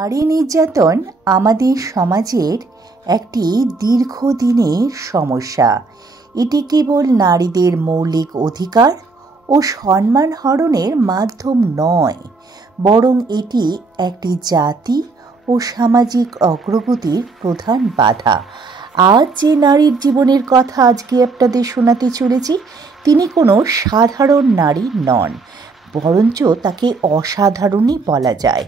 নারী নির্যাতন আমাদের সমাজের একটি দীর্ঘদিনের সমস্যা। এটি কেবল নারীদের মৌলিক অধিকার ও সম্মান হরণের মাধ্যম নয়, বরং এটি একটি জাতি ও সামাজিক অগ্রগতির প্রধান বাধা। আজ যে নারীর জীবনের কথা আজকে আপনাদের শোনাতে চলেছি, তিনি কোনো সাধারণ নারী নন, বরঞ্চ তাকে অসাধারণই বলা যায়।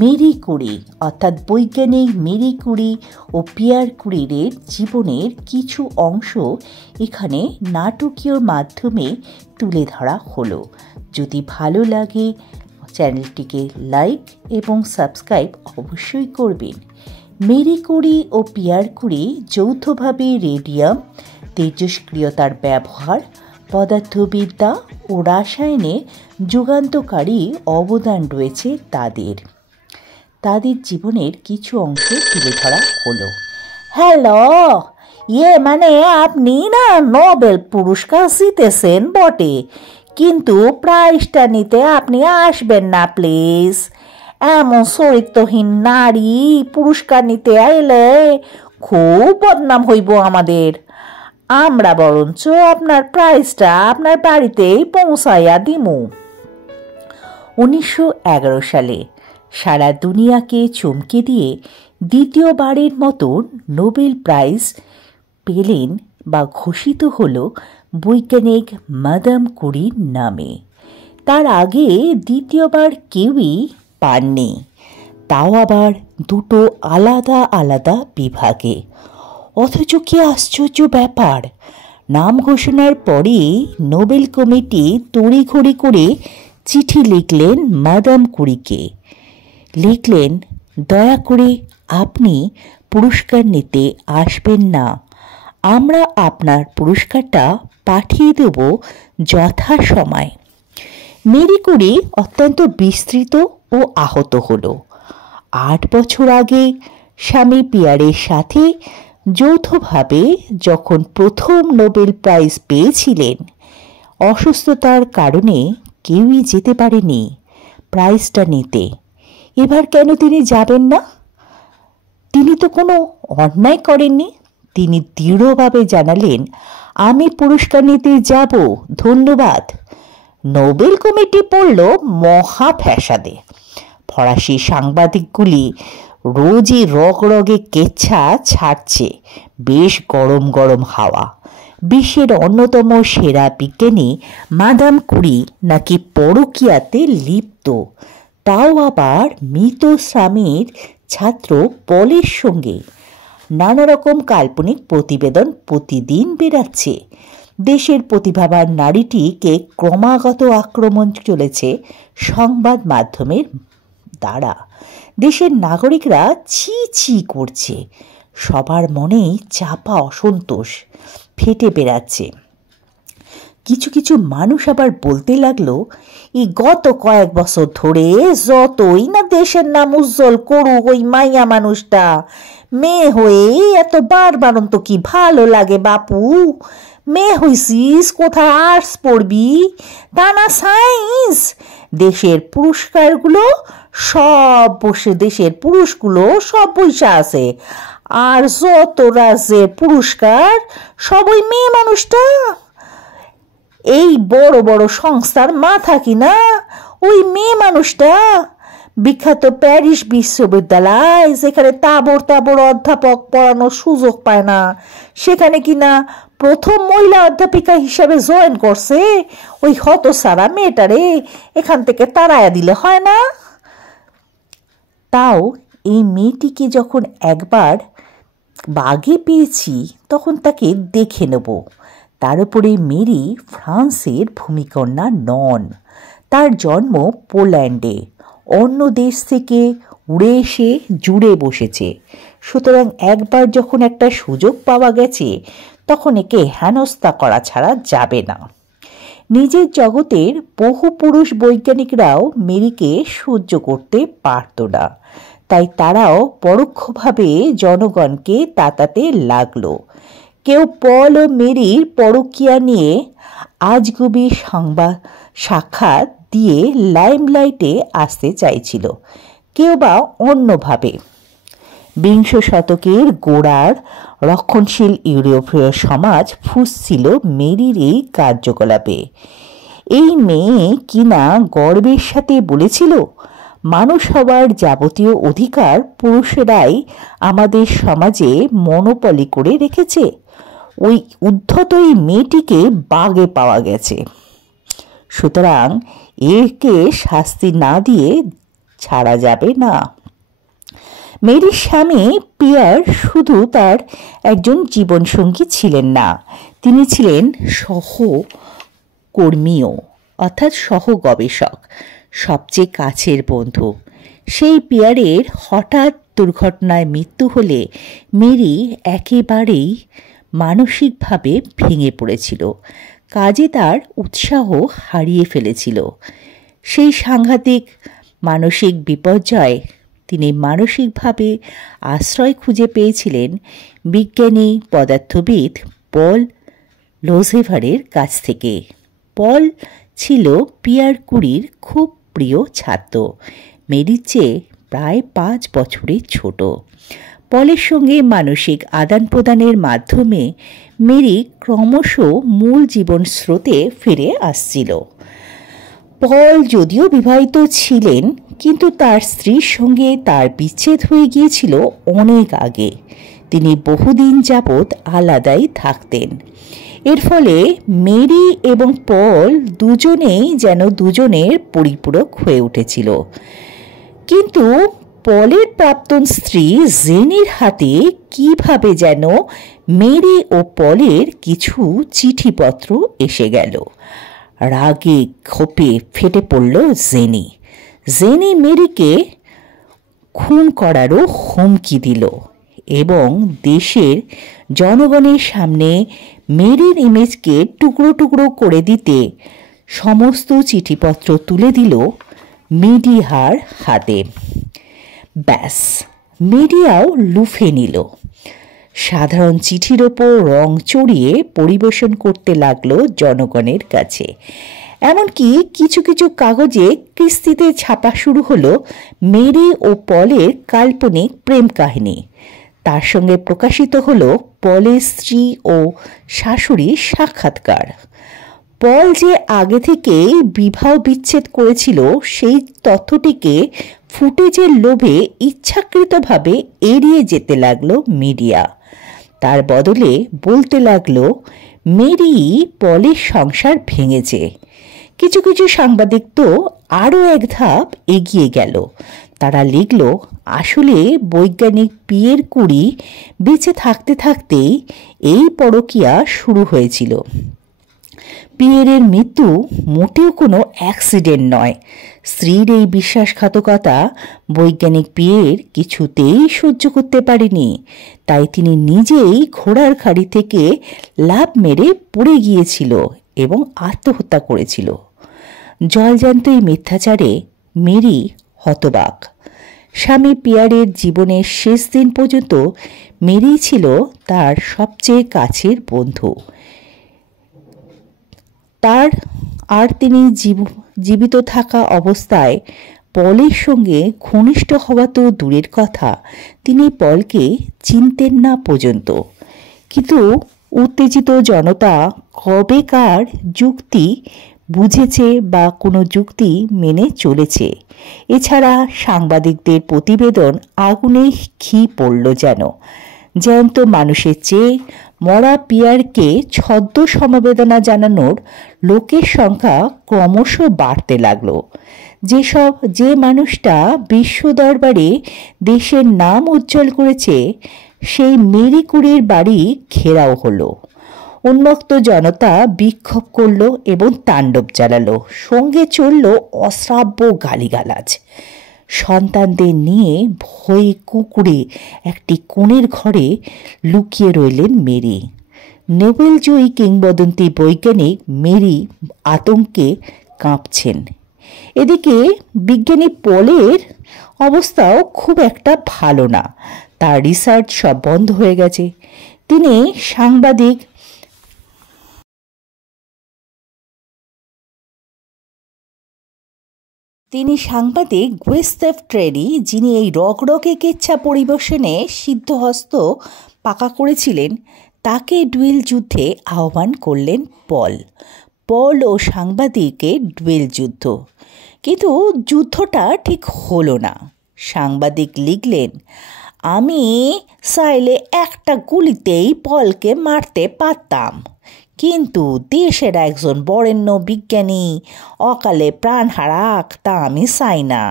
মেরি কুরি অর্থাৎ বৈজ্ঞানিক মেরি কুরি ও পিয়ার কুরির জীবনের কিছু অংশ এখানে নাটকীয় মাধ্যমে তুলে ধরা হলো। যদি ভালো লাগে চ্যানেলটিকে লাইক এবং সাবস্ক্রাইব অবশ্যই করবেন। মেরি কুরি ও পিয়ার কুরি যৌথভাবে রেডিয়াম তেজস্ক্রিয়তার ব্যবহার, পদার্থবিদ্যা ও রসায়নে যুগান্তকারী অবদান রয়েছে তাদের জীবনের কিছু অংশ তুলে ধরা হলো। হ্যালো, মানে আপনি না নোবেল পুরস্কার জিতেছেন বটে, কিন্তু প্রাইজটা নিতে আপনি আসবেন না প্লিজ। এমন চরিত্রহীন নারী পুরস্কার নিতে এলে খুব বদনাম হইব আমাদের। আমরা বরঞ্চ আপনার প্রাইজটা আপনার বাড়িতেই পৌঁছাইয়া দিমু। 1911 সালে সারা দুনিয়াকে চমকে দিয়ে দ্বিতীয়বারের মতন নোবেল প্রাইজ পেলেন বা ঘোষিত হল বৈজ্ঞানিক মাদাম কুরির নামে। তার আগে দ্বিতীয়বার কেউই পাননি, তাও আবার দুটো আলাদা আলাদা বিভাগে। অথচ কি আশ্চর্য ব্যাপার, নাম ঘোষণার পরে নোবেল কমিটি তড়িঘড়ি করে চিঠি লিখলেন মাদাম কুরিকে। লিখলেন, দয়া করে আপনি পুরস্কার নিতে আসবেন না, আমরা আপনার পুরস্কারটা পাঠিয়ে দেব যথাসময়। মেরি কুরি অত্যন্ত বিস্তৃত ও আহত হলো। 8 বছর আগে স্বামী পিয়ারের সাথে যৌথভাবে যখন প্রথম নোবেল প্রাইজ পেয়েছিলেন, অসুস্থতার কারণে কেউই যেতে পারেনি প্রাইজটা নিতে। এবার কেন তিনি যাবেন না? তিনি তো কোনো অন্যায় করেননি। তিনি দৃঢ়ভাবে জানালেন, আমি পুরস্কার নিতে যাব, ধন্যবাদ। নোবেল কমিটি পড়ল মহা ফ্যাসাদে। ফরাসি সাংবাদিকগুলি রোজই রগে কেচ্ছা ছাড়ছে, বেশ গরম গরম হাওয়া। বিশ্বের অন্যতম সেরা বিজ্ঞানী মাদাম কুরি নাকি পরকীয়াতে লিপ্ত, তাও আবার মৃত স্বামীর ছাত্র পলের সঙ্গে। নানা রকম কাল্পনিক প্রতিবেদন প্রতিদিন বেরাচ্ছে। দেশের প্রতিভাবান নারীটিকে ক্রমাগত আক্রমণ চলেছে সংবাদ মাধ্যমের দ্বারা। দেশের নাগরিকরা ছি ছি করছে, সবার মনেই চাপা অসন্তোষ ফেটে বেড়াচ্ছে। কিছু কিছু মানুষ আবার বলতে লাগলো, এই গত কয়েক বছর ধরে যতই না দেশের নাম উজ্জ্বল করুক ওই মাইয়া মানুষটা, মেয়ে হয়ে এত বারবারন্ত কি ভালো লাগে বাপু? মেয়ে হইছিস, কোথায় আর্টস পড়বি তা না সায়েন্স? দেশের পুরস্কারগুলো সব বসে, দেশের পুরুষগুলো সব বৈশা আছে, আর যত রাজ্যের পুরস্কার সব ওই মেয়ে মানুষটা। এই বড় বড় সংস্থার মাথা কিনা ওই মেয়ে মানুষটা। বিখ্যাত প্যারিস বিশ্ববিদ্যালয়, যেখানে তাবড় তাবড় অধ্যাপক পড়ানোর সুযোগ পায় না, সেখানে কিনা প্রথম মহিলা অধ্যাপিকা হিসাবে জয়েন করছে ওই হতসারা মেয়েটারে এখান থেকে তাড়াইয়া দিলে হয় না? তাও এই মেয়েটিকে যখন একবার বাগে পেয়েছি তখন তাকে দেখে নেব। তার উপরে মেরি ফ্রান্সের ভূমিকন্যা নন, তার জন্ম পোল্যান্ডে, অন্য দেশ থেকে উড়ে এসে জুড়ে বসেছে। সুতরাং একবার যখন একটা সুযোগ পাওয়া গেছে, তখন একে হেনস্থা করা ছাড়া যাবে না। নিজের জগতের বহু পুরুষ বৈজ্ঞানিকরাও মেরিকে সহ্য করতে পারত না, তাই তারাও পরোক্ষভাবে জনগণকে তাতাতে লাগলো। কেউ পল ও মেরির পরকীয়া নিয়ে আজগুবি সাক্ষাৎ দিয়ে লাইমলাইটে আসতে চাইছিল। কেউ বা অন্যভাবে। বিংশ শতকের গোড়ার রক্ষণশীল ইউরোপীয় সমাজ ফুঁসছিল মেরির এই কার্যকলাপে। এই মেয়ে কিনা গর্বের সাথে বলেছিল, মানুষ হওয়ার যাবতীয় অধিকার পুরুষেরাই আমাদের সমাজে মনোপলি করে রেখেছে। ওই উদ্ধত এই মেয়েটিকে বাগে পাওয়া গেছে, সুতরাং একে শাস্তি না দিয়ে ছাড়া যাবে না। মেরির স্বামী পিয়ার শুধু তার একজন জীবনসঙ্গী ছিলেন না, তিনি ছিলেন সহকর্মীও, অর্থাৎ সহ গবেষক, সবচেয়ে কাছের বন্ধু। সেই পিয়ারের হঠাৎ দুর্ঘটনায় মৃত্যু হলে মেরি একেবারেই মানসিকভাবে ভেঙে পড়েছিল, কাজে তার উৎসাহ হারিয়ে ফেলেছিল। সেই সাংঘাতিক মানসিক বিপর্যয়ে তিনি মানসিকভাবে আশ্রয় খুঁজে পেয়েছিলেন বিজ্ঞানী পদার্থবিদ পল লোজেভারের কাছ থেকে। পল ছিল পিয়ার কুরির খুব প্রিয় ছাত্র, মেরির চেয়ে প্রায় 5 বছরের ছোট। পলের সঙ্গে মানসিক আদান প্রদানের মাধ্যমে মেরি ক্রমশ মূল জীবন স্রোতে ফিরে আসছিল। পল যদিও বিবাহিত ছিলেন, কিন্তু তার স্ত্রীর সঙ্গে তার বিচ্ছেদ হয়ে গিয়েছিল অনেক আগে। তিনি বহুদিন যাবৎ আলাদাই থাকতেন। এর ফলে মেরি এবং পল দুজনেই যেন দুজনের পরিপূরক হয়ে উঠেছিল। কিন্তু পলের প্রাক্তন স্ত্রী জেনির হাতে কিভাবে যেন মেরি ও পলের কিছু চিঠিপত্র এসে গেল। রাগে ক্ষোভে ফেটে পড়ল জেনি। জেনি মেরিকে খুন করারও হুমকি দিল এবং দেশের জনগণের সামনে মেরির ইমেজকে টুকরো টুকরো করে দিতে সমস্ত চিঠিপত্র তুলে দিল মিডিয়ার হাতে। ব্যাস, মিডিয়াও লুফে নিল। সাধারণ চিঠির ওপর রং চড়িয়ে পরিবেশন করতে লাগলো জনগণের কাছে। এমনকি কিছু কিছু কাগজে কিস্তিতে ছাপা শুরু হলো মেরি ও পলের কাল্পনিক প্রেম কাহিনী। তার সঙ্গে প্রকাশিত হলো পলের স্ত্রী ও শাশুড়ির সাক্ষাৎকার। পল যে আগে থেকেই বিবাহ বিচ্ছেদ করেছিল সেই তথ্যটিকে ফুটেজের লোভে ইচ্ছাকৃতভাবে এড়িয়ে যেতে লাগলো মিডিয়া। তার বদলে বলতে লাগলো মেরি পলের সংসার ভেঙেছে। কিছু কিছু সাংবাদিক তো আরও এক ধাপ এগিয়ে গেল। তারা লিখল, আসলে বৈজ্ঞানিক পিয়ের কুরি বেঁচে থাকতে থাকতেই এই পরকীয়া শুরু হয়েছিল। পিয়েরের মৃত্যু মোটেও কোনো অ্যাক্সিডেন্ট নয়। স্ত্রীর এই বিশ্বাসঘাতকতা বৈজ্ঞানিক পিয়ের কিছুতেই সহ্য করতে পারেনি। তাই তিনি নিজেই ঘোড়ার গাড়ি থেকে লাফ মেরে পড়ে গিয়েছিল এবং আত্মহত্যা করেছিল। জলজ্যান্ত এই মিথ্যাচারে মেরি হতবাক। স্বামী পিয়ারের জীবনের শেষ দিন পর্যন্ত মেরি ছিল তার সবচেয়ে কাছের বন্ধু। তিনি জীবিত থাকা অবস্থায় পলের সঙ্গে ঘনিষ্ঠ হওয়া তো দূরের কথা, তিনি পলকে চিনতেন না পর্যন্ত। কিন্তু উত্তেজিত জনতা কবেকার যুক্তি বুঝেছে বা কোনো যুক্তি মেনে চলেছে। এছাড়া সাংবাদিকদের প্রতিবেদন আগুনে ঘি পড়ল যেন। জ্যান্ত মানুষের চেয়ে মরা পিয়ারকে ছদ্ম সমবেদনা জানানোর লোকের সংখ্যা ক্রমশ বাড়তে লাগলো। যে মানুষটা বিশ্ব দরবারে দেশের নাম উজ্জ্বল করেছে, সেই মেরি কুরির বাড়ি ঘেরাও হলো। উন্মত্ত জনতা বিক্ষোভ করল এবং তাণ্ডব চালালো। সঙ্গে চলল অশ্রাব্য গালিগালাজ। সন্তানদের নিয়ে ভয়ে কুঁকড়ে একটি কোণের ঘরে লুকিয়ে রইলেন মেরি। নোবেলজয়ী কিংবদন্তি বৈজ্ঞানিক মেরি আতঙ্কে কাঁপছেন। এদিকে বিজ্ঞানী পলের অবস্থাও খুব একটা ভালো না। তার রিসার্চ সব বন্ধ হয়ে গেছে। তিনি সাংবাদিক তিনি সাংবাদিক গুস্তাভ ট্রেডি, যিনি এই রগরগে কেচ্ছা পরিবেশনে সিদ্ধহস্ত পাকা করেছিলেন, তাকে ডুয়েল যুদ্ধে আহ্বান করলেন পল ও সাংবাদিকের ডুয়েল যুদ্ধ। কিন্তু যুদ্ধটা ঠিক হলো না। সাংবাদিক লিখলেন, আমি চাইলে একটা গুলিতেই পলকে মারতে পারতাম, কিন্তু দেশের একজন বরেণ্য বিজ্ঞানী অকালে প্রাণ হারাক তা আমি চাই না,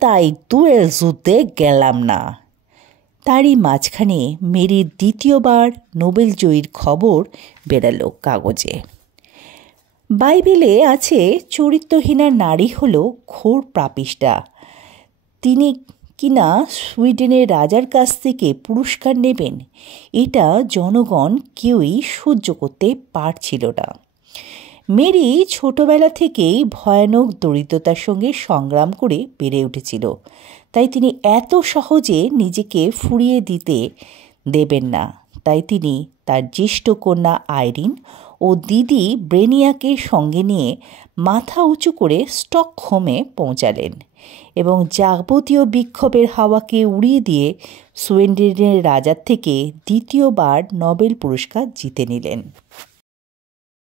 তাই ডুয়েল যুদ্ধে গেলাম না। তারই মাঝখানে মেরির দ্বিতীয়বার নোবেল জয়ীর খবর বেরালো কাগজে। বাইবেলে আছে চরিত্রহীনা নারী হলো ঘোর পাপিষ্ঠা। তিনি কিনা সুইডেনের রাজার কাছ থেকে পুরস্কার নেবেন, এটা জনগণ কেউই সহ্য করতে পারছিল না। মেরি ছোটবেলা থেকেই ভয়ানক দরিদ্রতার সঙ্গে সংগ্রাম করে বেড়ে উঠেছিল, তাই তিনি এত সহজে নিজেকে ফুরিয়ে দিতে দেবেন না। তাই তিনি তার জ্যেষ্ঠ কন্যা আইরিন ও দিদি ব্রেনিয়াকে সঙ্গে নিয়ে মাথা উঁচু করে স্টকহোমে পৌঁছালেন এবং যাবতীয় বিক্ষোভের হাওয়াকে উড়িয়ে দিয়ে সুইডেনের রাজার থেকে দ্বিতীয়বার নোবেল পুরস্কার জিতে নিলেন।